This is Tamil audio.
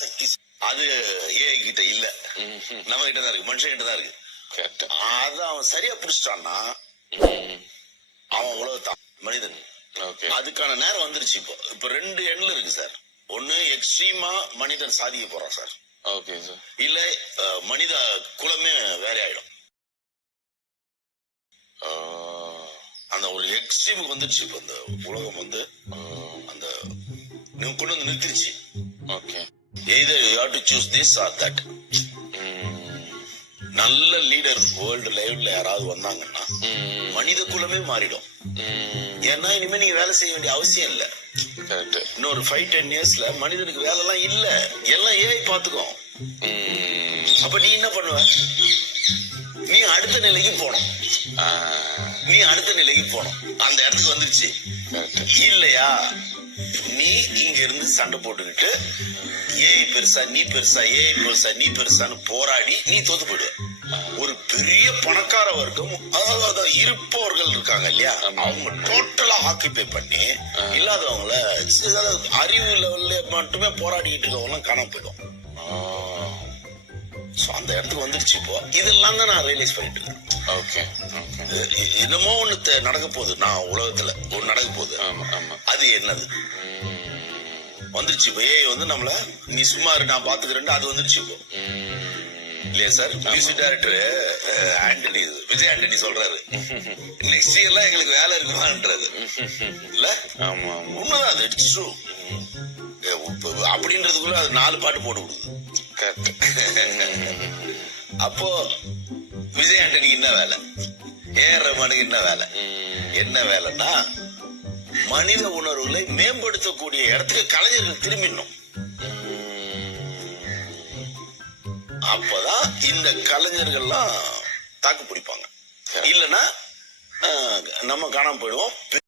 சக்தி அது ஏஐ கிட்ட இல்ல, நம்ம கிட்ட தான் இருக்கு, மனுஷன் கிட்ட தான் இருக்கு. அத அவன் சரியா புடிச்சிட்டான்னா அவன் உலகத்தான் மனிதன். அதுக்கான நேரம் வந்துருச்சு. இப்ப ரெண்டு எண்ணில் இருக்கு சார். ஒண்ணு எக்ஸ்ட்ரீமா மனிதன் சாதிக்க போறான் சார். இல்ல மனித குலமே வேற ஆயிடும். அந்த ஒரு எக்ஸ்ட்ரீமுக்கு வந்துருச்சு. இப்ப இந்த உலகம் வந்து அந்த கொண்டு வந்து நிறுத்திருச்சு. either you have to choose this or that. நல்ல லீடர் வேர்ல்டு லைவ்ல யாராவது வந்தாங்கன்னா மனித குலமே மாறிடும். ஏன்னா இனிமே நீங்க வேலை செய்ய வேண்டிய அவசியம் இல்ல. இன்னொரு 5-10 இயர்ஸ்ல மனிதனுக்கு வேலை எல்லாம் இல்ல, எல்லாம் ஏஐ பாத்துக்கும். அப்ப நீ என்ன பண்ணுவ? நீ அடுத்த நிலைக்கு போனோம். அந்த இடத்துக்கு வந்துருச்சு இல்லையா? நீ இங்க இருந்து சண்டை போட்டுக்கிட்டு ஏஐ பெருசா நீ பெருசா, ஏஐ பெருசா நீ பெருசான்னு போராடி நீ தோத்து போயிடுவ. ஒரு பெரிய பணக்கார வர்க்கம், அதாவது இருப்பவர்கள் இருக்காங்க இல்லையா, அவங்க டோட்டலா ஆக்கிபை பண்ணி இல்லாதவங்கள அறிவு லெவல்ல மட்டுமே போராடிக்கிட்டு இருக்கவங்க காணாம போயிடும். அந்த இடத்துக்கு வந்துருச்சு. இப்போ இதெல்லாம் தான் நான் ரியலைஸ் பண்ணிட்டு இருக்கேன். என்னமோ ஒண்ணு நடக்க போகுது, நான் உலகத்துல ஒண்ணு நடக்க போகுது. அது என்னது வந்துருச்சு. இப்போ ஏஐ வந்து நம்மள நீ சும்மா நான் பாத்துக்கிறேன் அது வந்துருச்சு இப்போ இல்லையா sir? Music director Antony, Vijay Antony சொல்றாரு, நெக்ஸ்ட் இயர்லாம் எங்களுக்கு வேலை இருக்குமான்றது இல்ல. உண்மைதான், அது இட்ஸ் ட்ரூ. அப்படின்றதுக்குள்ள அது 4 பாட்டு போட்டு விடுது. அப்போ விஜய் ஆண்டனிக்கு என்ன வேலை, ஏஆர் ரஹ்மானுக்கு என்ன வேலை? என்ன வேலைன்னா மனித உணர்வுகளை மேம்படுத்தக்கூடிய இடத்துக்கு கலைஞர்கள் திரும்பிடணும். அப்பதான் இந்த கலைஞர்கள்லாம் தாக்கு பிடிப்பாங்க. இல்லைன்னா நம்ம காணாம போயிடுவோம்.